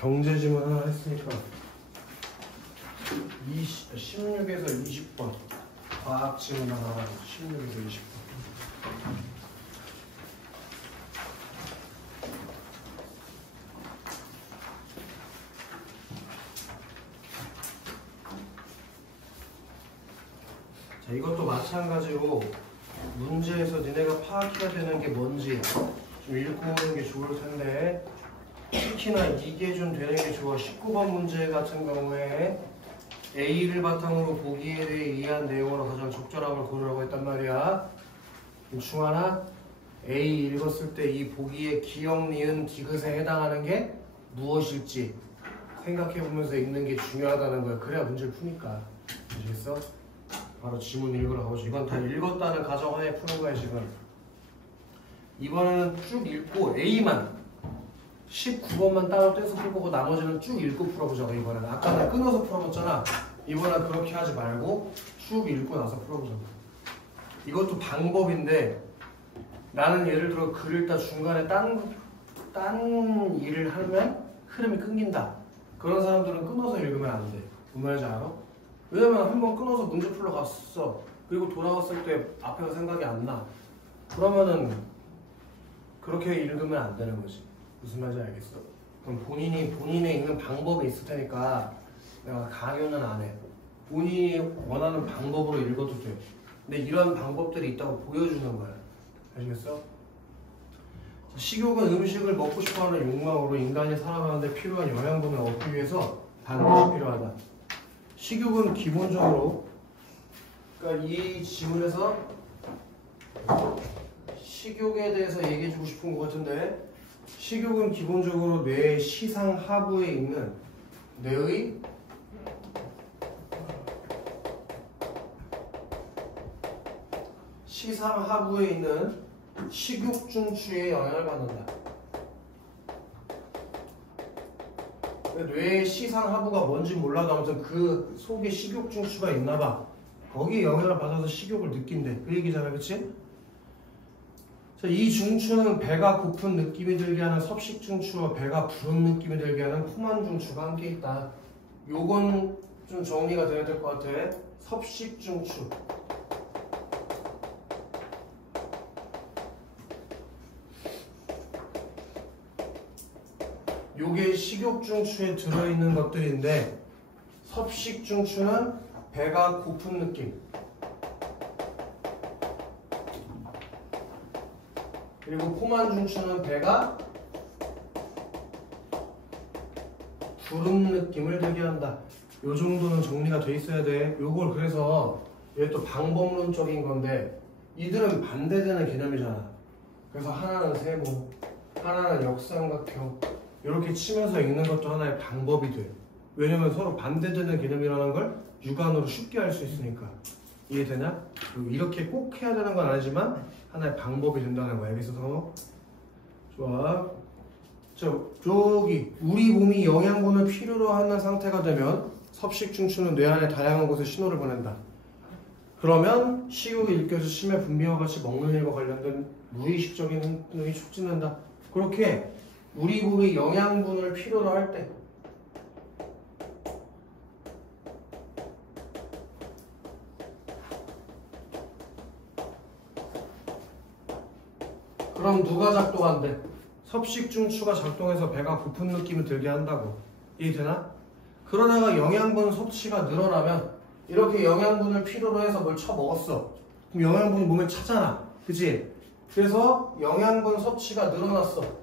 경제 지문 하나 했으니까 16에서 20번 과학 지문 하나 16에서 20번. 자, 이것도 마찬가지로 문제에서 니네가 파악해야 되는 게 뭔지 좀 읽고 오는 게 좋을 텐데, 특히나 이게 좀 되는 게 좋아. 19번 문제 같은 경우에 A를 바탕으로 보기에 대해 이해한 내용으로 가장 적절함을 고르라고 했단 말이야. 중 하나, A 읽었을 때 이 보기에 기역, 니은, 디귿에 해당하는 게 무엇일지 생각해보면서 읽는 게 중요하다는 거야. 그래야 문제를 푸니까. 아시겠어? 바로 지문 읽으러 가보죠. 이건 다 읽었다는 가정하에 푸는 거야 지금. 이번에는 쭉 읽고 A만 19번만 따로 떼서 풀 거고 나머지는 쭉 읽고 풀어보자고. 이번에는 아까는 끊어서 풀어봤잖아. 이번엔 그렇게 하지 말고 쭉 읽고 나서 풀어보자고. 이것도 방법인데, 나는 예를 들어 글 읽다 중간에 딴 일을 하면 흐름이 끊긴다. 그런 사람들은 끊어서 읽으면 안 돼. 무슨 말인지 알아? 왜냐면 한번 끊어서 문제 풀러 갔어. 그리고 돌아왔을 때 앞에가 생각이 안 나. 그러면은 그렇게 읽으면 안 되는 거지. 무슨 말인지 알겠어? 그럼 본인의 읽는 방법이 있을 테니까 내가 강요는 안 해. 본인이 원하는 방법으로 읽어도 돼. 근데 이런 방법들이 있다고 보여주는 거야. 아시겠어? 식욕은 음식을 먹고 싶어하는 욕망으로 인간이 살아가는데 필요한 영양분을 얻기 위해서 반드시 필요하다. 식욕은 기본적으로, 그러니까 이 지문에서 식욕에 대해서 얘기해주고 싶은 것 같은데, 식욕은 기본적으로 뇌의 시상 하부에 있는 뇌의 시상 하부에 있는 식욕 중추에 영향을 받는다. 뇌의 시상 하부가 뭔지 몰라도 아무튼 그 속에 식욕 중추가 있나봐. 거기에 영향을 받아서 식욕을 느낀대. 그 얘기잖아, 그치? 자, 이 중추는 배가 고픈 느낌이 들게 하는 섭식 중추와 배가 부른 느낌이 들게 하는 포만 중추가 함께 있다. 요건 좀 정리가 돼야 될 것 같아. 섭식 중추. 요게 식욕 중추에 들어있는 것들인데, 섭식 중추는 배가 고픈 느낌, 그리고 포만 중추는 배가 부른 느낌을 들게 한다. 요 정도는 정리가 돼 있어야 돼. 요걸 그래서 이게 또 방법론적인 건데, 이들은 반대되는 개념이잖아. 그래서 하나는 세모, 하나는 역삼각형, 이렇게 치면서 읽는 것도 하나의 방법이 돼. 왜냐면 서로 반대되는 개념이라는 걸 육안으로 쉽게 알 수 있으니까. 이해되냐? 이렇게 꼭 해야 되는 건 아니지만 하나의 방법이 된다는 거야. 여기서 서 좋아. 저기 우리 몸이 영양분을 필요로 하는 상태가 되면 섭식 중추는 뇌 안에 다양한 곳에 신호를 보낸다. 그러면 식욕이 일깨워서 심해 분비와 같이 먹는 일과 관련된 무의식적인 행동이 촉진된다. 그렇게 우리 몸이 영양분을 필요로 할 때, 그럼 누가 작동한대? 섭식 중추가 작동해서 배가 고픈 느낌을 들게 한다고. 이해되나? 그러다가 영양분 섭취가 늘어나면 이렇게 영양분을 필요로 해서 뭘 처먹었어. 그럼 영양분이 몸에 차잖아. 그치? 그래서 영양분 섭취가 늘어났어.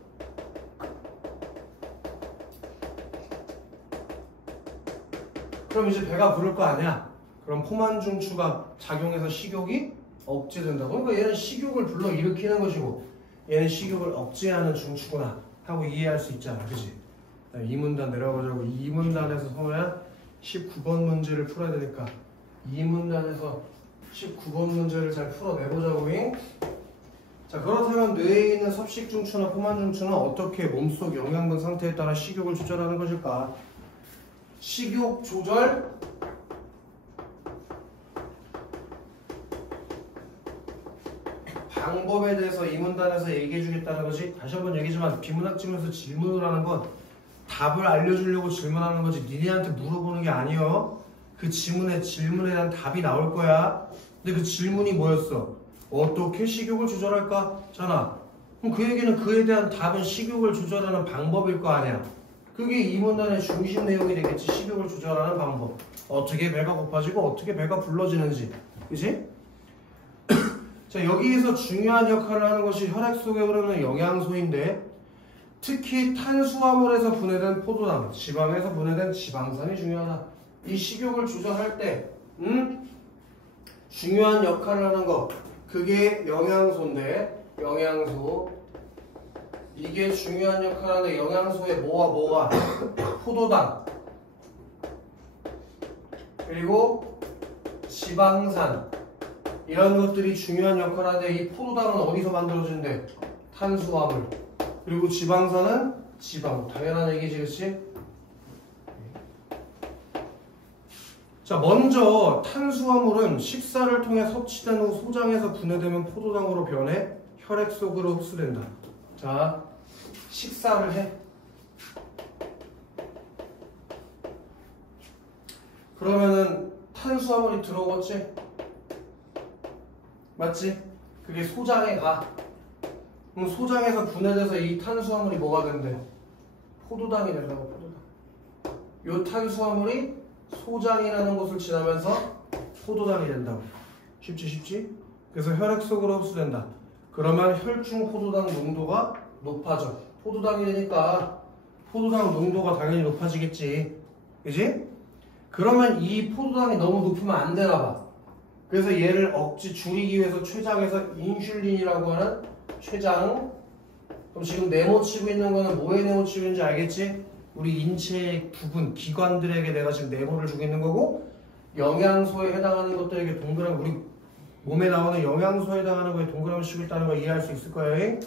그럼 이제 배가 부를 거 아니야? 그럼 포만 중추가 작용해서 식욕이 억제된다. 그러니까 얘는 식욕을 불러일으키는 것이고 얘는 식욕을 억제하는 중추구나 하고 이해할 수 있잖아. 그치? 2문단 내려가자고. 2문단에서 서야 19번 문제를 풀어야 되니까 2문단에서 19번 문제를 잘 풀어내보자고. 자, 그렇다면 뇌에 있는 섭식 중추나 포만 중추는 어떻게 몸속 영양분 상태에 따라 식욕을 조절하는 것일까? 식욕 조절 방법에 대해서 이 문단에서 얘기해 주겠다는 것이, 다시 한번 얘기지만 비문학 지문에서 질문을 하는 건 답을 알려주려고 질문하는 거지 니네한테 물어보는 게 아니여. 그 질문에 대한 답이 나올 거야. 근데 그 질문이 뭐였어? 어떻게 식욕을 조절할까? 잖아. 그럼 그 얘기는 그에 대한 답은 식욕을 조절하는 방법일 거 아니야. 그게 이 문단의 중심 내용이 되겠지. 식욕을 조절하는 방법. 어떻게 배가 고파지고 어떻게 배가 불러지는지. 그치? 자, 여기에서 중요한 역할을 하는 것이 혈액 속에 흐르는 영양소인데 특히 탄수화물에서 분해된 포도당, 지방에서 분해된 지방산이 중요하다. 이 식욕을 조절할 때 중요한 역할을 하는 거 그게 영양소인데 영양소 이게 중요한 역할을 하는데 영양소의 뭐가 포도당 그리고 지방산 이런 것들이 중요한 역할을 하는데 이 포도당은 어디서 만들어진대? 탄수화물. 그리고 지방산은 지방. 당연한 얘기지, 그치? 자, 먼저 탄수화물은 식사를 통해 섭취된 후 소장에서 분해되면 포도당으로 변해 혈액 속으로 흡수된다. 자, 식사를 해. 그러면은 탄수화물이 들어오겠지? 맞지? 그게 소장에 가. 그럼 소장에서 분해돼서 이 탄수화물이 뭐가 된대? 포도당이 된다고, 포도당. 요 탄수화물이 소장이라는 곳을 지나면서 포도당이 된다고. 쉽지? 그래서 혈액 속으로 흡수된다. 그러면 혈중 포도당 농도가 높아져. 포도당이 되니까 포도당 농도가 당연히 높아지겠지. 그지? 그러면 이 포도당이 너무 높으면 안 되나 봐. 그래서 얘를 억지 줄이기 위해서 췌장에서 인슐린이라고 하는 췌장. 그럼 지금 네모치고 있는 거는 뭐에 네모치고 있는지 알겠지? 우리 인체의 부분, 기관들에게 내가 지금 네모를 주고 있는 거고 영양소에 해당하는 것들에게 동그라미, 우리 몸에 나오는 영양소에 해당하는 거에 동그라미 치고 있다는 걸 이해할 수 있을 거예요.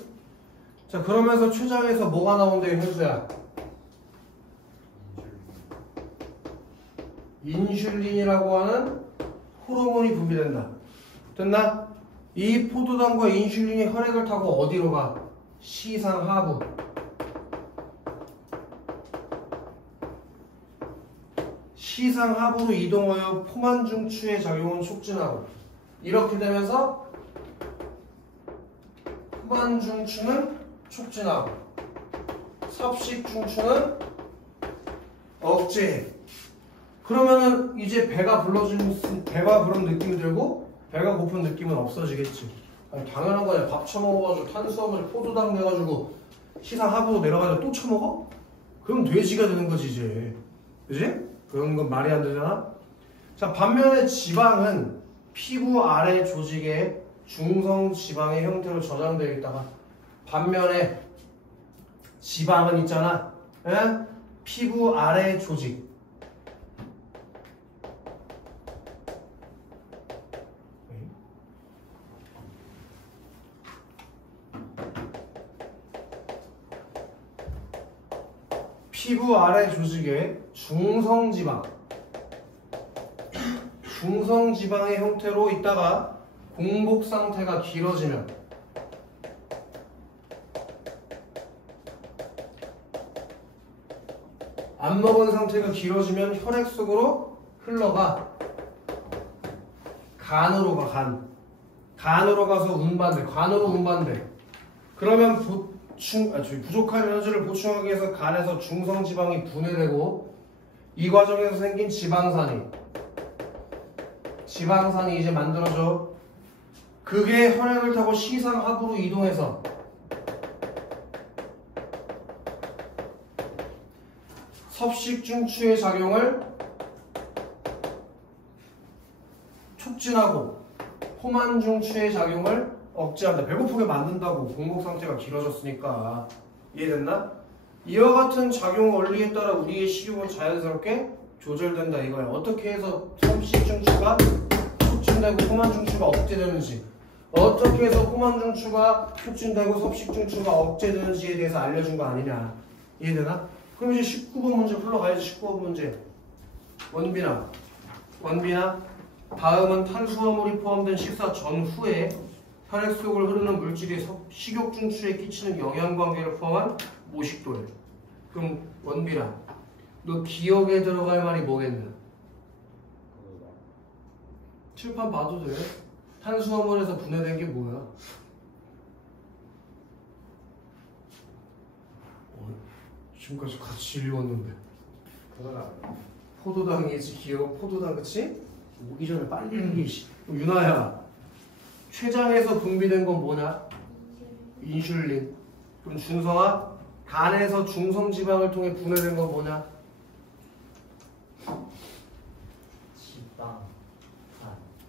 자, 그러면서 췌장에서 뭐가 나온대, 현수야? 인슐린이라고 하는 호르몬이 분비된다. 됐나? 이 포도당과 인슐린이 혈액을 타고 어디로 가? 시상하부. 시상하부로 이동하여 포만중추의 작용은 촉진하고 이렇게 되면서 포만중추는 촉진하고 섭식중추는 억제해. 그러면은 이제 배가 부른 느낌이 들고 배가 고픈 느낌은 없어지겠지. 아니, 당연한 거야. 밥 처먹어가지고 탄수화물 포도당 내가지고 시상하부로 내려가지고 또 처먹어? 그럼 돼지가 되는 거지 이제. 그지? 그런 건 말이 안 되잖아. 자, 반면에 지방은 피부 아래 조직에 중성 지방의 형태로 저장되어 있다가 반면에 지방은 있잖아. 에? 피부 아래 조직. 피부 아래 조직에 중성지방의 형태로 있다가 공복 상태가 길어지면 안 먹은 상태가 길어지면 혈액 속으로 흘러가 간으로 가. 간으로 가서 운반돼. 간으로 운반돼. 그러면 부족한 에너지를 보충하기 위해서 간에서 중성지방이 분해되고 이 과정에서 생긴 지방산이 이제 만들어져. 그게 혈액을 타고 시상하부로 이동해서 섭식중추의 작용을 촉진하고 포만중추의 작용을 억제한다. 배고프게 만든다고. 공복 상태가 길어졌으니까. 이해됐나? 이와 같은 작용 원리에 따라 우리의 식욕은 자연스럽게 조절된다 이거야. 어떻게 해서 섭식중추가 촉진되고 포만중추가 억제되는지, 어떻게 해서 포만중추가 촉진되고 섭식중추가 억제되는지에 대해서 알려준 거 아니냐. 이해되나? 그럼 이제 19번 문제 풀러가야지. 19번 문제. 원빈아 다음은 탄수화물이 포함된 식사 전후에 혈액 속을 흐르는 물질이 식욕중추에 끼치는 영향관계를 포함한 모식도래. 그럼 원빈아, 너 기억에 들어갈 말이 뭐겠냐? 칠판 봐도 돼. 탄수화물에서 분해된 게 뭐야? 지금까지 같이 읽었는데. 포도당이지, 기억. 포도당, 그치? 오기 전에 빨리 읽기. 윤아야, 췌장에서 분비된 건 뭐냐? 인슐린. 그럼 준성아, 간에서 중성지방을 통해 분해된 건 뭐냐?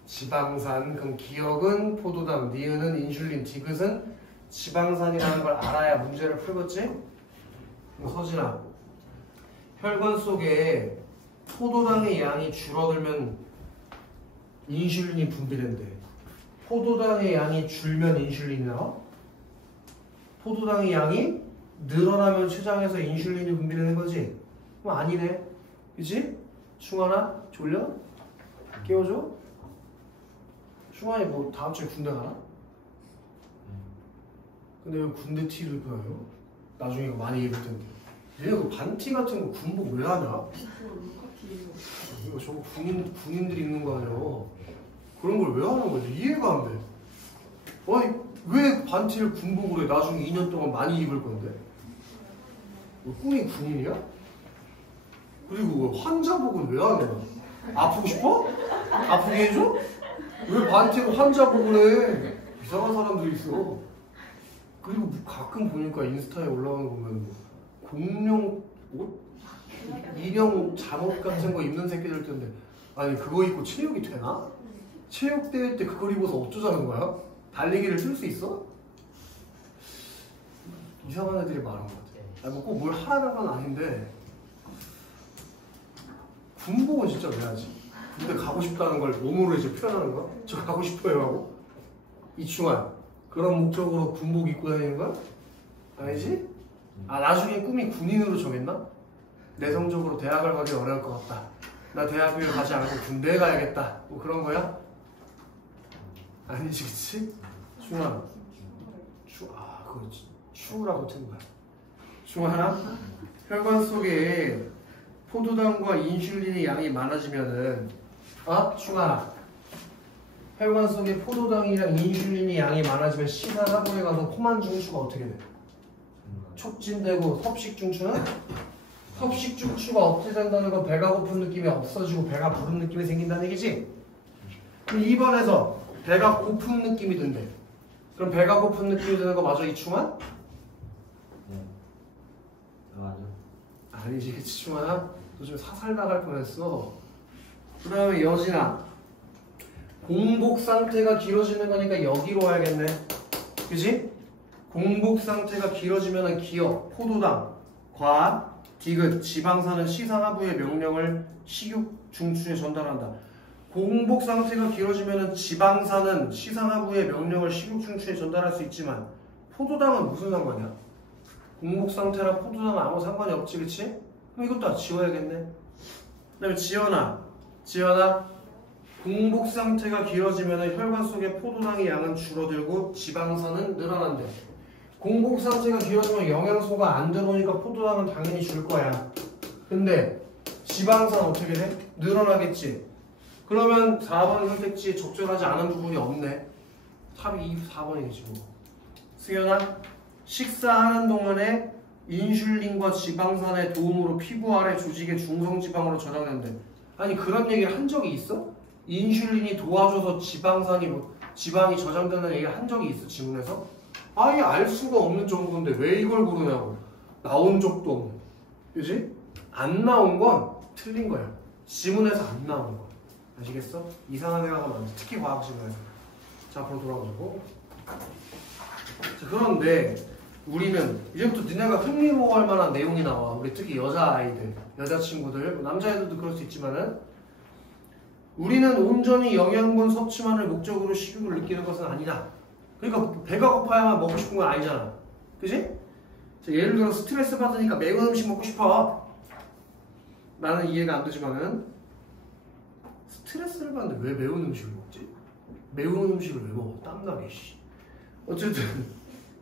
지방산. 그럼 기억은 포도당, 니은은 인슐린, 디귿은 지방산이라는 걸 알아야 문제를 풀겠지? 서진아, 혈관 속에 포도당의 양이 줄어들면 인슐린이 분비된대. 포도당의 양이 줄면 인슐린이 나와? 포도당의 양이 늘어나면 췌장에서 인슐린이 분비되는 거지? 그럼 아니네. 그치? 충환아, 졸려? 깨워줘? 충환이 뭐 다음 주에 군대 가나? 근데 왜 군대 티를 입어요? 나중에 이거 많이 입을 텐데. 얘 그 반티 같은 거 군복 왜 하냐? 이거 저거 군인들이 입는 거 아니야? 그런 걸 왜 하는 거지? 이해가 안 돼. 아니 왜 반티를 군복으로 해? 나중에 2년 동안 많이 입을 건데. 너 꿈이 군인이야? 그리고 환자복은 왜 하는 거야? 아프고 싶어? 아프게 해줘? 왜 반티로 환자복을 해? 이상한 사람들이 있어. 그리고 가끔 보니까 인스타에 올라오는 거 보면 공룡 옷? 인형 잠옷 같은 거 입는 새끼들 있던데, 아니 그거 입고 체육이 되나? 체육대회 때 그걸 입어서 어쩌자는 거야? 달리기를 쓸 수 있어? 이상한 애들이 많은 것 같아. 아니 뭐 꼭 뭘 하라는 건 아닌데 군복은 진짜 왜 하지? 군대 가고 싶다는 걸 몸으로 이제 표현하는 거야? 저 가고 싶어요 하고? 이충환, 그런 목적으로 군복 입고 다니는 거야? 아니지? 아 나중에 꿈이 군인으로 정했나? 내성적으로 대학을 가기 어려울 것 같다. 나 대학을 가지 않고 군대에 가야겠다. 뭐 그런 거야? 아니지, 그치? 충환, 그거 추우라고 튼 거야. 충환아, 혈관 속에 포도당과 인슐린의 양이 많아지면은, 충환아, 혈관 속에 포도당이랑 인슐린의 양이 많아지면 시사사부에 가서 포만 중추가 어떻게 돼? 촉진되고 섭식 중추는? 섭식 중추가 억제된다는 건 배가 고픈 느낌이 없어지고 배가 부른 느낌이 생긴다는 얘기지? 그럼 2번에서 배가 고픈 느낌이 든대. 그럼 배가 고픈 느낌이 드는 거 맞아, 이충환? 네. 맞아. 아니지, 이충환아? 너 지금 사살 나갈 뻔했어. 그 다음에 여진아, 공복 상태가 길어지는 거니까 여기로 와야겠네. 그지? 공복 상태가 길어지면 기억, 포도당, 과, 디귿, 지방산은 시상하부의 명령을 식욕 중추에 전달한다. 공복 상태가 길어지면 지방산은 시상하부의 명령을 식욕 중추에 전달할 수 있지만 포도당은 무슨 상관이야? 공복 상태랑 포도당은 아무 상관이 없지, 그치? 그럼 이것도 다 지워야겠네. 그 다음에 지연아, 공복 상태가 길어지면 혈관 속의 포도당의 양은 줄어들고 지방산은 늘어난대. 공복 상태가 길어지면 영양소가 안 들어오니까 포도당은 당연히 줄 거야. 근데 지방산 어떻게 돼? 늘어나겠지. 그러면 4번 선택지에 적절하지 않은 부분이 없네. 답이 4번이지 뭐. 수연아, 식사하는 동안에 인슐린과 지방산의 도움으로 피부 아래 조직의 중성지방으로 저장된대. 아니 그런 얘기를 한 적이 있어? 인슐린이 도와줘서 지방이 저장되는 얘기를 한 적이 있어, 지문에서? 아예 알 수가 없는 정보인데 왜 이걸 고르냐고. 나온 적도 없는. 그지? 안 나온 건 틀린 거야. 지문에서 안 나온 거야. 아시겠어? 이상한 생각하면 안 돼. 특히 과학 지문에서. 자, 앞으로 돌아가지고. 자, 그런데 우리는 이제부터 니네가 흥미로워할 만한 내용이 나와. 우리 특히 여자아이들, 여자친구들, 남자애들도 그럴 수 있지만은 우리는 온전히 영양분 섭취만을 목적으로 식욕을 느끼는 것은 아니다. 그러니까 배가 고파야만 먹고 싶은 건 아니잖아. 그지? 자, 예를 들어 스트레스 받으니까 매운 음식 먹고 싶어. 나는 이해가 안 되지만은 스트레스를 받는데 왜 매운 음식을 먹지? 매운 음식을 왜 먹어? 땀나게 씨. 어쨌든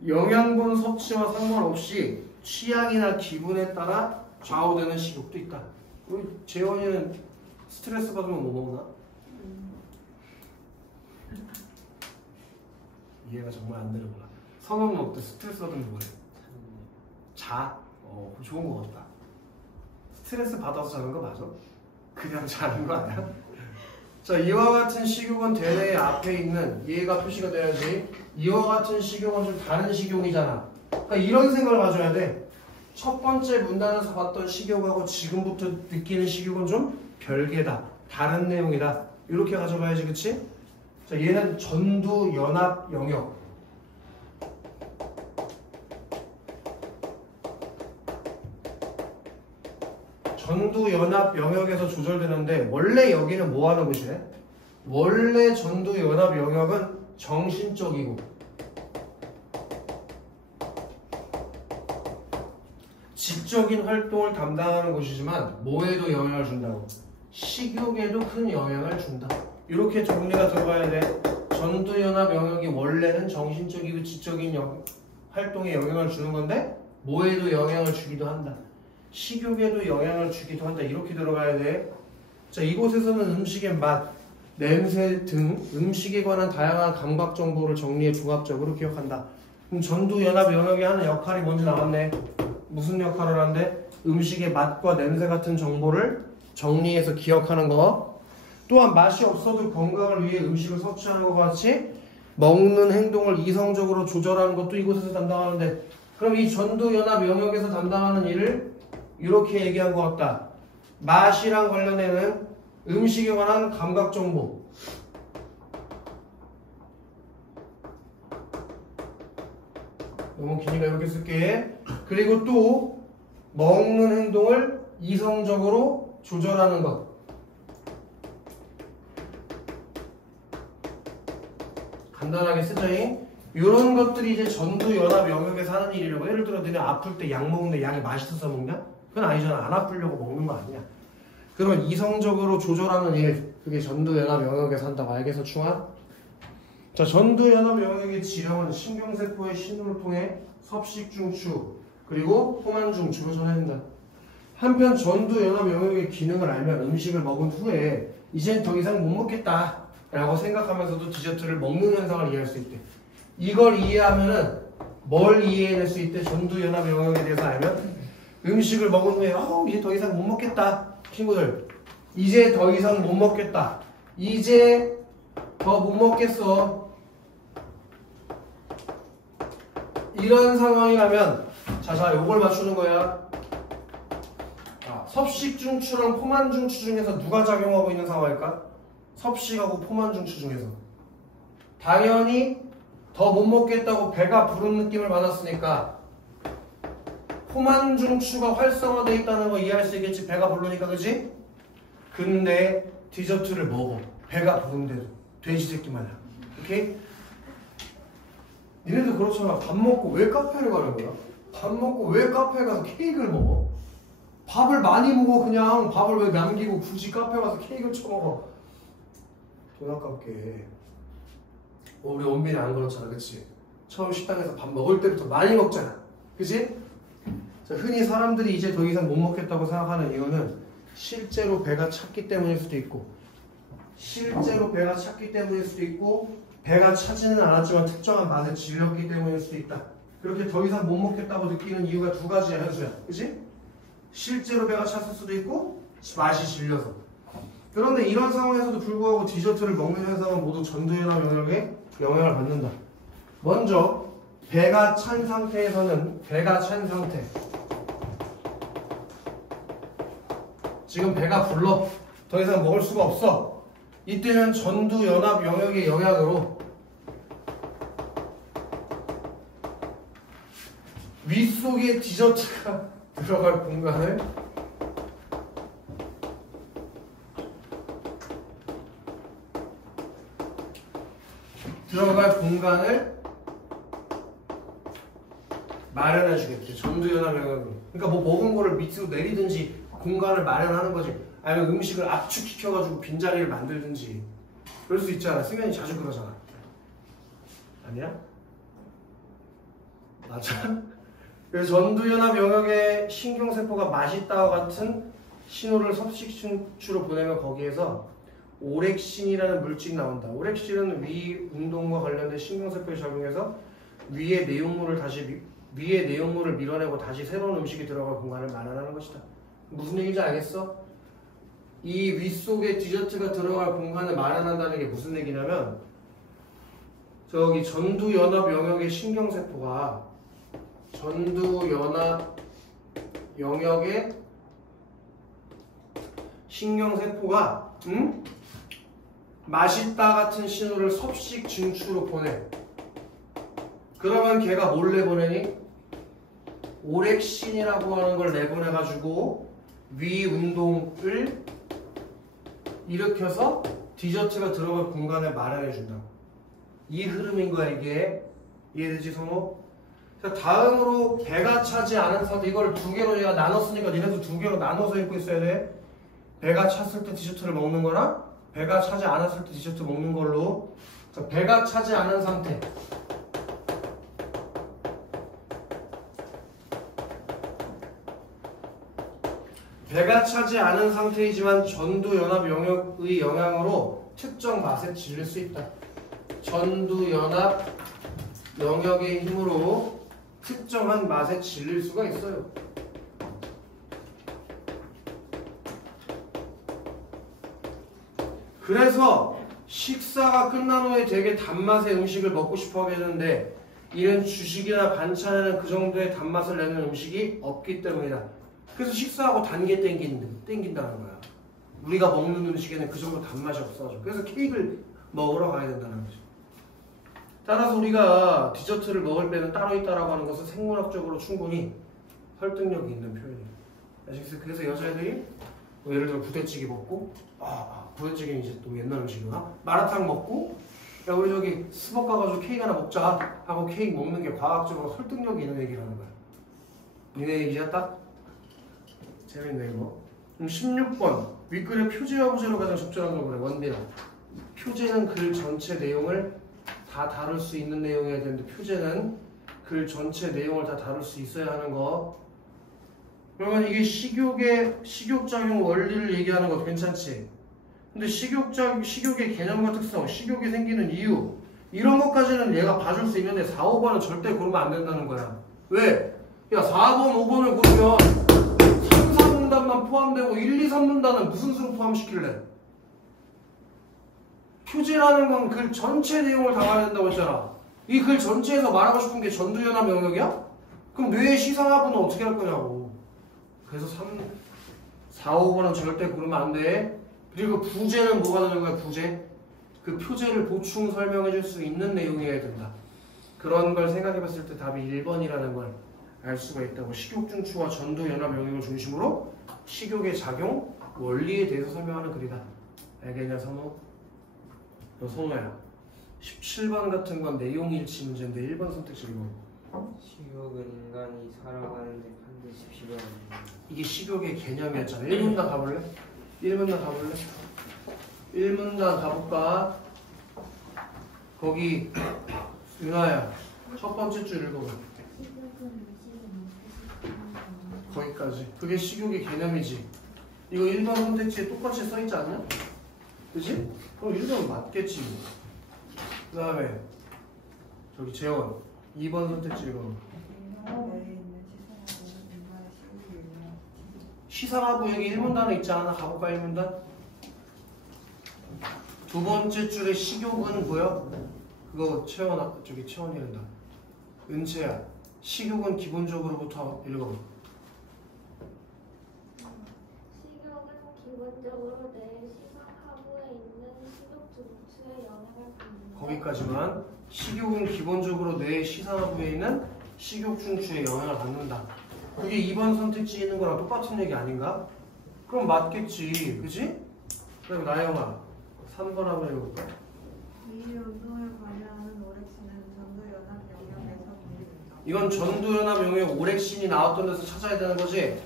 영양분 섭취와 상관없이 취향이나 기분에 따라 좌우되는 식욕도 있다. 우리 재원이는 스트레스 받으면 뭐 먹나? 이해가 정말 안 되는구나. 선호는 어때? 스트레스 받으면 뭐해? 자? 좋은 거 같다. 스트레스 받아서 자는 거 맞아? 그냥 자는 거 아니야? 자, 이와 같은 식욕은 대뇌의 앞에 있는 얘가 표시가 돼야지. 이와 같은 식욕은 좀 다른 식욕이잖아. 그러니까 이런 생각을 가져야 돼. 첫 번째 문단에서 봤던 식욕하고 지금부터 느끼는 식욕은 좀 별개다. 다른 내용이다. 이렇게 가져가야지, 그치? 자, 얘는 전두 연합 영역. 전두 연합 영역에서 조절되는데 원래 여기는 뭐 하는 곳이래? 원래 전두 연합 영역은 정신적이고 지적인 활동을 담당하는 곳이지만 뭐에도 영향을 준다고? 식욕에도 큰 영향을 준다. 이렇게 정리가 들어가야 돼. 전두 연합 영역이 원래는 정신적이고 지적인 활동에 영향을 주는 건데 뭐에도 영향을 주기도 한다. 식욕에도 영향을 주기도 한다. 이렇게 들어가야 돼. 자, 이곳에서는 음식의 맛, 냄새 등 음식에 관한 다양한 감각 정보를 정리해 종합적으로 기억한다. 그럼 전두 연합 영역이 하는 역할이 뭔지 나왔네. 무슨 역할을 하는데? 음식의 맛과 냄새 같은 정보를 정리해서 기억하는 거. 또한 맛이 없어도 건강을 위해 음식을 섭취하는 것과 같이 먹는 행동을 이성적으로 조절하는 것도 이곳에서 담당하는데, 그럼 이 전두 연합 영역에서 담당하는 일을 이렇게 얘기한 것 같다. 맛이랑 관련해는 음식에 관한 감각 정보. 너무 기니까 이렇게 쓸게. 그리고 또 먹는 행동을 이성적으로 조절하는 것. 간단하게 쓰자잉. 이런 것들이 이제 전두 연합 영역에서 하는 일이라고. 예를 들어 너네 아플 때 약 먹는데 약이 맛있어서 먹냐? 그건 아니잖아. 안 아프려고 먹는 거 아니야. 그러면 이성적으로 조절하는 일, 그게 전두 연합 영역에서 한다고. 알겠어, 충아? 자, 전두 연합 영역의 지령은 신경세포의 신호를 통해 섭식중추 그리고 포만중추로 전해진다. 한편 전두 연합 영역의 기능을 알면 음식을 먹은 후에 이젠 더 이상 못 먹겠다 라고 생각하면서도 디저트를 먹는 현상을 이해할 수 있대. 이걸 이해하면은 뭘 이해해낼 수 있대? 전두 연합 영역에 대해서 알면 음식을 먹은 후에 이제 더 이상 못 먹겠다. 친구들, 이제 더 이상 못 먹겠다. 이제 더 못 먹겠어. 이런 상황이라면 자, 요걸 맞추는 거야. 섭식중추랑 포만중추 중에서 누가 작용하고 있는 상황일까? 섭식하고 포만중추 중에서. 당연히 더 못 먹겠다고 배가 부른 느낌을 받았으니까 포만중추가 활성화되어 있다는 거 이해할 수 있겠지? 배가 부르니까, 그지? 근데 디저트를 먹어. 배가 부른데도. 돼지 새끼 마냥. 오케이? 니네도 그렇잖아. 밥 먹고 왜 카페를 가는 거야? 밥 먹고 왜 카페에 가서 케이크를 먹어? 밥을 많이 먹어. 그냥 밥을 왜 남기고 굳이 카페 가서 케이크를 쳐먹어? 돈 아깝게. 우리 원빈이 안 그렇잖아, 그치? 처음 식당에서 밥 먹을 때부터 많이 먹잖아, 그치? 자, 흔히 사람들이 이제 더 이상 못 먹겠다고 생각하는 이유는 실제로 배가 찼기 때문일 수도 있고, 배가 차지는 않았지만 특정한 맛에 질렸기 때문일 수도 있다. 그렇게 더 이상 못 먹겠다고 느끼는 이유가 두 가지야, 현수야. 그치? 실제로 배가 찼을 수도 있고 맛이 질려서. 그런데 이런 상황에서도 불구하고 디저트를 먹는 현상은 모두 전두연합 영역에 영향을 받는다. 먼저 배가 찬 상태에서는 지금 배가 불러. 더 이상 먹을 수가 없어. 이때는 전두연합 영역의 영향으로 윗속에 디저트가 들어갈 공간을 마련해 주겠지. 전두연합 영역으로. 그러니까 뭐 먹은 거를 밑으로 내리든지 공간을 마련하는 거지. 아니면 음식을 압축시켜가지고 빈자리를 만들든지. 그럴 수 있잖아. 승현이 자주 그러잖아. 아니야? 맞아? 그래서 전두연합 영역의 신경세포가 맛있다와 같은 신호를 섭식충추로 보내면 거기에서 오렉신이라는 물질이 나온다. 오렉신은 위 운동과 관련된 신경세포에 작용해서 위의 내용물을 밀어내고 다시 새로운 음식이 들어갈 공간을 마련하는 것이다. 무슨 얘기인지 알겠어? 이 위 속에 디저트가 들어갈 공간을 마련한다는 게 무슨 얘기냐면 저기 전두연합 영역의 신경세포가 전두연합 영역의 신경세포가 맛있다 같은 신호를 섭식 증추로 보내. 그러면 걔가 뭘 내보내니? 오렉신이라고 하는 걸 내보내가지고 위 운동을 일으켜서 디저트가 들어갈 공간을 마련해준다. 이 흐름인 거야 이게. 이해되지 성호? 자, 다음으로 배가 차지 않은 상태. 이걸 두 개로 내가 나눴으니까 니네도 두 개로 나눠서 읽고 있어야 돼. 배가 찼을 때 디저트를 먹는 거랑 배가 차지 않았을 때 디저트 먹는 걸로. 자, 배가 차지 않은 상태. 배가 차지 않은 상태이지만 전두연합 영역의 영향으로 특정 맛에 질릴 수 있다. 전두연합 영역의 힘으로 특정한 맛에 질릴 수가 있어요. 그래서 식사가 끝난 후에 되게 단맛의 음식을 먹고 싶어 하게 되는데 이는 주식이나 반찬에는 그 정도의 단맛을 내는 음식이 없기 때문이다. 그래서 식사하고 단 게 땡긴다는 거야. 우리가 먹는 음식에는 그 정도 단맛이 없어져. 그래서 케이크를 먹으러 가야 된다는 거죠. 따라서 우리가 디저트를 먹을 때는 따로 있다라고 하는 것은 생물학적으로 충분히 설득력이 있는 표현이에요. 그래서 여자애들이 뭐 예를 들어 부대찌개 먹고 부대찌개는 이제 또 옛날 음식이구나. 마라탕 먹고 야 우리 저기 스벅 가가지고 케이크 하나 먹자 하고 케이크 먹는 게 과학적으로 설득력이 있는 얘기라는 거야. 니네 이제 딱 재밌네 이거. 16번 윗글의 표제와 부제로 가장 적절한 걸 그래. 원빈아, 표제는 글 전체 내용을 다 다룰 수 있는 내용이어야 되는데 표제는 글 전체 내용을 다 다룰 수 있어야 하는 거. 그러면 이게 식욕작용 원리를 얘기하는 거 괜찮지? 근데 식욕의 개념과 특성, 식욕이 생기는 이유 이런 것까지는 얘가 봐줄 수 있는데 4, 5번은 절대 고르면 안 된다는 거야. 왜? 야 4번, 5번을 고르면 3, 4문단만 포함되고 1, 2, 3문단은 무슨 수로 포함시킬래? 표제라는 건 글 전체 내용을 담아야 된다고 했잖아. 이 글 전체에서 말하고 싶은 게 전두연합 영역이야? 그럼 뇌의 시상하부는 어떻게 할 거냐고. 그래서 4, 5번은 절대 고르면 안 돼. 그리고 부제는 뭐가 되는 거야? 부제? 그 표제를 보충 설명해 줄 수 있는 내용이어야 된다. 그런 걸 생각해 봤을 때 답이 1번이라는 걸 알 수가 있다고. 식욕중추와 전두연합 영역을 중심으로 식욕의 작용, 원리에 대해서 설명하는 글이다. 알겠냐 선호? 너 선호야. 17번 같은 건 내용일치 문제인데 1번 선택지 이거. 식욕은 인간이 살아가는데 반드시 필요한. 이게 식욕의 개념이었잖아. 1문단 가볼래? 1문단 가볼래? 1문단 가볼까? 거기 윤아야 첫 번째 줄 읽어봐. 거기까지. 그게 식욕의 개념이지. 이거 1번 선택지에 똑같이 써있지 않냐? 그치? 그럼 1번은 맞겠지. 그 다음에 저기 재원 2번 선택지 이거. 시상하부 여기 1문단에 있지 않아? 가볼까 1문단? 두 번째 줄에 식욕은 뭐야? 그거 채원이란다. 은채야. 식욕은 기본적으로부터 읽어봐. 기본적으로 내 시상하부에 있는 식욕 중추에 영향을 받는다. 거기까지만. 식욕은 기본적으로 뇌의 시상하부에 있는 식욕 중추에 영향을 받는다. 그게 2번 선택지에 있는 거랑 똑같은 얘기 아닌가? 그럼 맞겠지, 그지? 그리고 나영아 3번 한번 해볼까? 위 운동을 관여하는 오렉신은 전두연합 영역에서 분리된다. 이건 전두연합 영역 오렉신이 나왔던 데서 찾아야 되는 거지?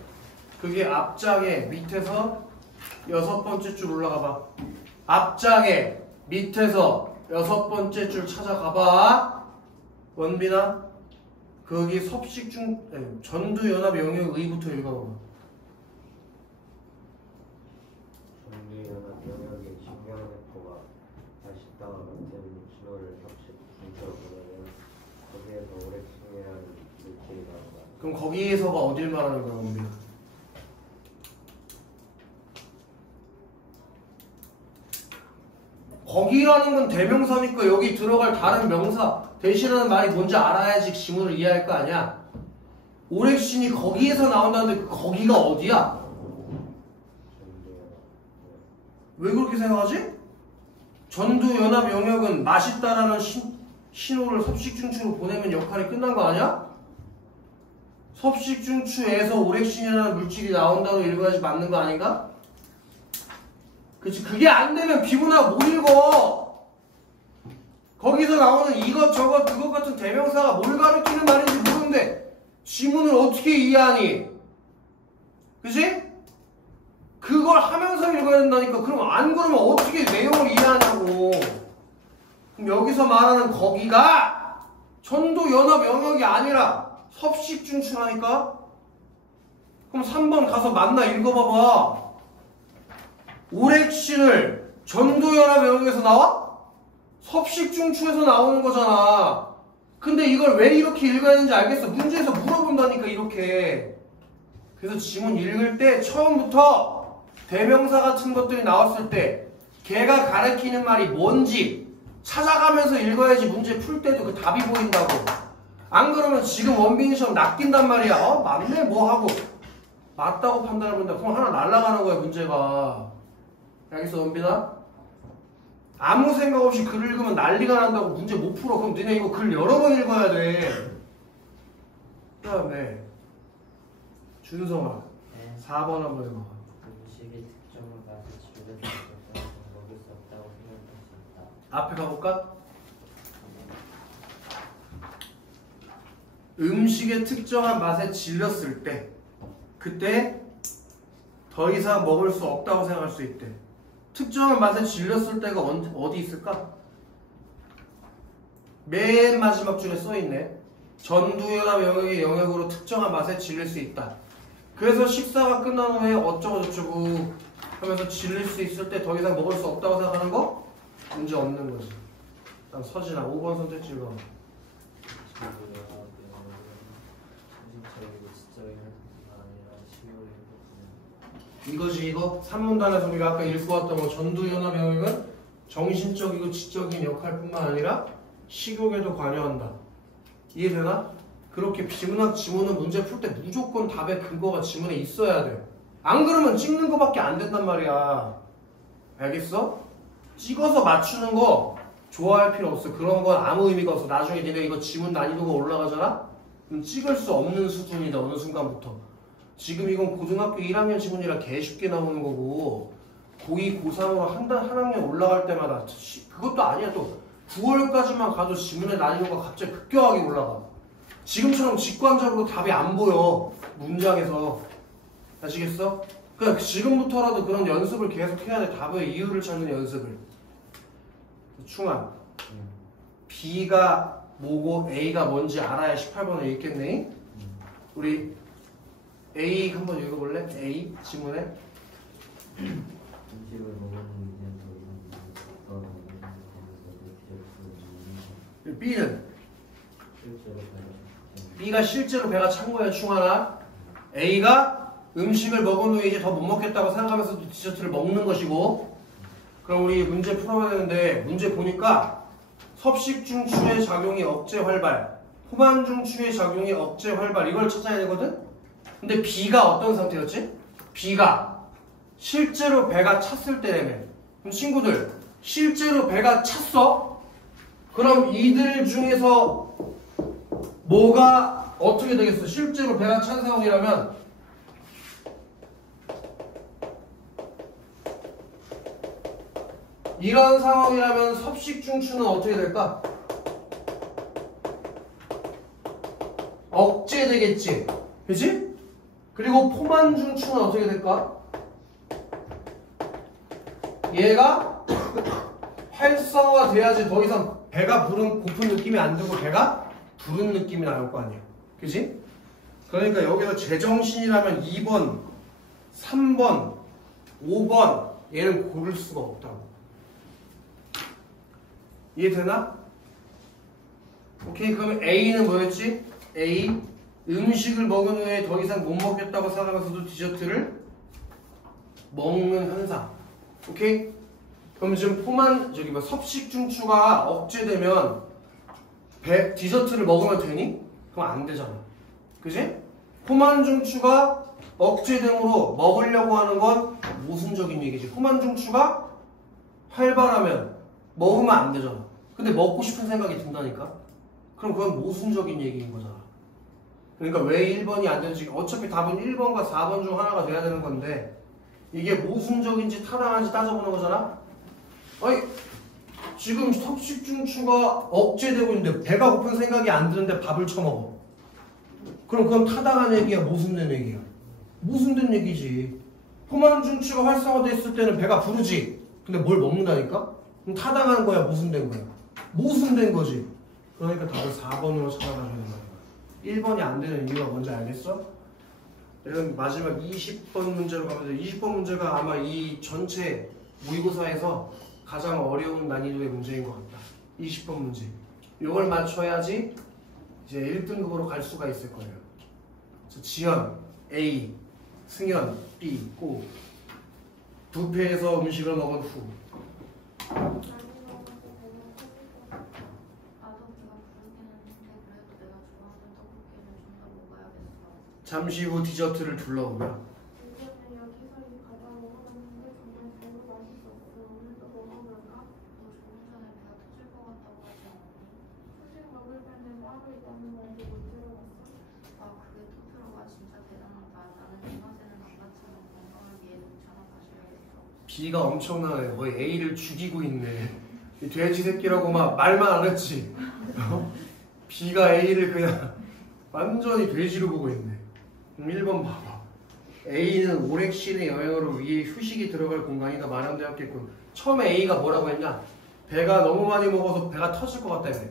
그게 앞장에 밑에서 6번째 줄 올라가봐. 앞장에 밑에서 6번째 줄 찾아가봐. 원빈아 거기 섭식중 전두연합 영역 의부터 읽어봐. 전두연합 영역의 신경세포가 다시다와 같은 신호를 섭식 중추로 보내면 거기에서 오렉신이라는 물질이 나온다. 그럼 거기에서가 어딜 말하는 거야, 원빈아? 거기라는 건 대명사니까 여기 들어갈 다른 명사 대신하는 말이 뭔지 알아야지 지문을 이해할 거 아니야. 오렉신이 거기에서 나온다는데 그 거기가 어디야? 왜 그렇게 생각하지? 전두연합 영역은 맛있다라는 신호를 섭식중추로 보내면 역할이 끝난 거 아니야? 섭식중추에서 오렉신이라는 물질이 나온다고 읽어야지 맞는 거 아닌가? 그치? 그게 안 되면 비문학 못 읽어. 거기서 나오는 이것저것 그것 같은 대명사가 뭘 가르치는 말인지 모르는데 지문을 어떻게 이해하니? 그치? 그걸 하면서 읽어야 된다니까. 그럼 안 그러면 어떻게 내용을 이해하냐고. 그럼 여기서 말하는 거기가 전두연합 영역이 아니라 섭식중추라니까? 그럼 3번 가서 만나 읽어봐봐. 오렉신을 전두연합 영역에서 나와? 섭식중추에서 나오는 거잖아. 근데 이걸 왜 이렇게 읽어야 되는지 알겠어? 문제에서 물어본다니까 이렇게. 그래서 지문 읽을 때 처음부터 대명사 같은 것들이 나왔을 때 걔가 가르치는 말이 뭔지 찾아가면서 읽어야지 문제 풀 때도 그 답이 보인다고. 안 그러면 지금 원빈이 시험 낚인단 말이야. 맞네 뭐 하고 맞다고 판단해본다. 그럼 하나 날아가는 거야 문제가. 알겠어 원빈아? 아무 생각 없이 글 읽으면 난리가 난다고 문제 못 풀어. 그럼 너네 이거 글 여러 번 읽어야 돼. 그 다음에 준성아 4번 한번 해봐. 음식의 특정을 맛을 지우려 먹을 수 없다고 생각할 수 있다. 앞에 가볼까? 음식의 특정한 맛에 질렸을 때 그때 더 이상 먹을 수 없다고 생각할 수 있대. 특정한 맛에 질렸을 때가 어디 있을까? 맨 마지막 줄에 써있네. 전두연합 영역의 영역으로 특정한 맛에 질릴 수 있다. 그래서 식사가 끝난 후에 어쩌고저쩌고 하면서 질릴 수 있을 때 더 이상 먹을 수 없다고 생각하는 거? 문제 없는 거지. 다음 서진아 5번 선택지 읽어. 이거지 이거 3문단에서 우리가 아까 읽고 왔던 거 전두연합 영역은 정신적이고 지적인 역할뿐만 아니라 식욕에도 관여한다. 이해되나? 그렇게 비문학 지문은 문제 풀 때 무조건 답의 근거가 지문에 있어야 돼. 안 그러면 찍는 거밖에 안 된단 말이야. 알겠어? 찍어서 맞추는 거 좋아할 필요 없어. 그런 건 아무 의미가 없어. 나중에 니네 이거 지문 난이도가 올라가잖아? 그럼 찍을 수 없는 수준이다. 어느 순간부터. 지금 이건 고등학교 1학년 지문이라 개 쉽게 나오는 거고 고2, 고3으로 한 학년 올라갈 때마다 그것도 아니야. 또 9월까지만 가도 지문의 난이도가 갑자기 급격하게 올라가. 지금처럼 직관적으로 답이 안 보여. 문장에서. 아시겠어? 그러니까 지금부터라도 그런 연습을 계속 해야 돼. 답의 이유를 찾는 연습을. 충한. B가 뭐고 A가 뭔지 알아야 18번에 있겠네. 우리 A 한번 읽어볼래? A 지문에. 음식을 먹는 B는 B가 실제로 배가 찬 거야 충하나. A가 음식을 먹은 후에 이제 더 못 먹겠다고 생각하면서 디저트를 먹는 것이고. 그럼 우리 문제 풀어봐야 되는데 문제 보니까 섭식중추의 작용이 억제 활발, 포만중추의 작용이 억제 활발 이걸 찾아야 되거든. 근데 B가 어떤 상태였지? B가 실제로 배가 찼을 때라며. 그럼 친구들 실제로 배가 찼어? 그럼 이들 중에서 뭐가 어떻게 되겠어? 실제로 배가 찬 상황이라면 이런 상황이라면 섭식중추는 어떻게 될까? 억제되겠지. 그치? 그리고 포만중추는 어떻게 될까? 얘가 활성화돼야지 더 이상 배가 고픈 느낌이 안 들고 배가 부른 느낌이 나올 거 아니야. 그지? 그러니까 여기서 제정신이라면 2번, 3번, 5번 얘는 고를 수가 없다고. 이해되나? 오케이. 그러면 A는 뭐였지? A 음식을 먹은 후에 더 이상 못 먹겠다고 생각하면서도 디저트를 먹는 현상. 오케이? 그럼 지금 섭식중추가 억제되면 디저트를 먹으면 되니? 그럼 안 되잖아. 그지? 포만중추가 억제됨으로 먹으려고 하는 건 모순적인 얘기지. 포만중추가 활발하면 먹으면 안 되잖아. 근데 먹고 싶은 생각이 든다니까? 그럼 그건 모순적인 얘기인 거잖아. 그러니까 왜 1번이 안 되는지, 어차피 답은 1번과 4번 중 하나가 돼야 되는 건데 이게 모순적인지 타당한지 따져보는 거잖아? 아니 지금 섭식중추가 억제되고 있는데 배가 고픈 생각이 안 드는데 밥을 처먹어. 그럼 그건 타당한 얘기야, 모순된 얘기야? 모순된 얘기지. 포만중추가 활성화됐을 때는 배가 부르지. 근데 뭘 먹는다니까? 그럼 타당한 거야, 모순된 거야? 모순된 거지. 그러니까 답을 4번으로 찾아가셔야 된다. 1번이 안 되는 이유가 뭔지 알겠어? 그럼 마지막 20번 문제로 가면 돼. 20번 문제가 아마 이 전체 모의고사에서 가장 어려운 난이도의 문제인 것 같다. 20번 문제. 이걸 맞춰야지 이제 1등급으로 갈 수가 있을 거예요. 지연 A, 승연 B, 고. 뷔페에서 음식을 먹은 후. 잠시 후 디저트를 둘러보며 여기서 이 과자 먹어봤는데 정말 달고 맛있었어. 오늘도 먹어볼까? 너 조금 전에 배가 터질 것 같다고 하지 않았니? 후식 먹을 때는 따로 있다는 말도 못 들어봤어? 아 그게 또 들어가. 진짜 대단하다. 나는 이 맛에는 안 맞지만 건강을 위해 녹차나 마셔야겠어. B가 엄청나네. 거의 A를 죽이고 있네. 이 돼지 새끼라고 막 말만 안 했지. B가 A를 그냥 완전히 돼지로 보고 있네. 그럼 1번 봐봐. A는 오렉신의 영향으로 위에 휴식이 들어갈 공간이 더 마련되었겠군. 처음에 A가 뭐라고 했냐? 배가 너무 많이 먹어서 배가 터질 것 같다며.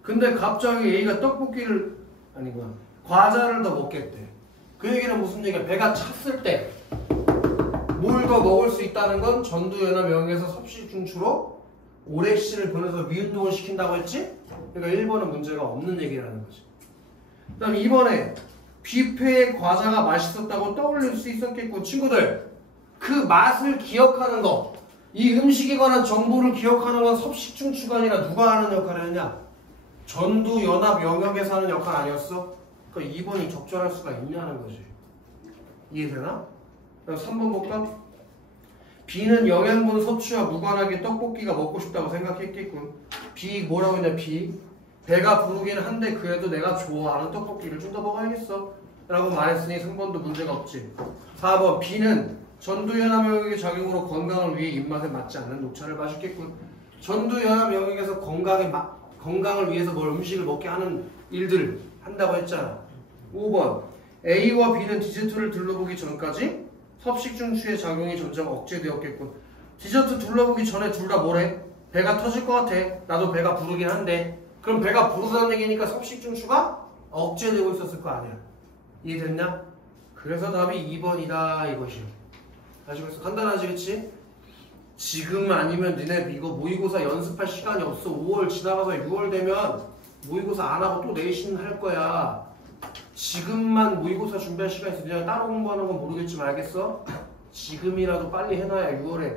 근데 갑자기 A가 떡볶이를 아니구나 과자를 더 먹겠대. 그 얘기는 무슨 얘기야? 배가 찼을 때 뭘 더 먹을 수 있다는 건 전두연합 영역에서 섭식중추로 오렉신을 보내서 위운동을 시킨다고 했지? 그러니까 1번은 문제가 없는 얘기라는 거지. 그 다음 2번에 뷔페의 과자가 맛있었다고 떠올릴 수 있었겠고, 친구들 그 맛을 기억하는 거, 이 음식에 관한 정보를 기억하는 건 섭식중추가 아니라 누가 하는 역할을 했냐? 전두연합 영역에서 하는 역할 아니었어? 그러니까 2번이 적절할 수가 있냐는 거지. 이해되나? 그럼 3번 볼까? B는 영양분 섭취와 무관하게 떡볶이가 먹고 싶다고 생각했겠군. B 뭐라고 했냐? B 배가 부르긴 한데 그래도 내가 좋아하는 떡볶이를 좀 더 먹어야겠어 라고 말했으니 3번도 문제가 없지. 4번 B는 전두연합 영역의 작용으로 건강을 위해 입맛에 맞지 않는 녹차를 마셨겠군. 전두연합 영역에서 건강을 위해서 뭘 음식을 먹게 하는 일들 한다고 했잖아. 5번 A와 B는 디저트를 둘러보기 전까지 섭식중추의 작용이 점점 억제되었겠군. 디저트 둘러보기 전에 둘 다 뭐래? 배가 터질 것 같아. 나도 배가 부르긴 한데. 그럼 배가 부르다는 얘기니까 섭식중추가 억제되고 있었을 거 아니야. 이해됐냐? 그래서 답이 2번이다 이것이요. 아시겠어? 간단하지 그치? 지금 아니면 니네 이거 모의고사 연습할 시간이 없어. 5월 지나가서 6월 되면 모의고사 안 하고 또 내신 할 거야. 지금만 모의고사 준비할 시간이 있어. 니네 따로 공부하는 건 모르겠지만 알겠어? 지금이라도 빨리 해놔야 6월에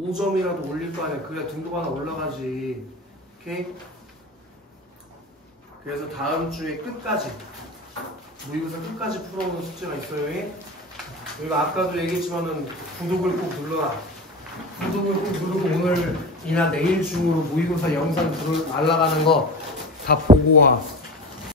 5점이라도 올릴 거 아니야. 그래야 등급 하나 올라가지. 오케이? 그래서 다음 주에 끝까지 모의고사 끝까지 풀어오는 숙제가 있어요. 그리고 아까도 얘기했지만은 구독을 꼭 눌러라. 구독을 꼭 누르고 오늘이나 내일 중으로 모의고사 영상 날라가는 거 다 보고 와.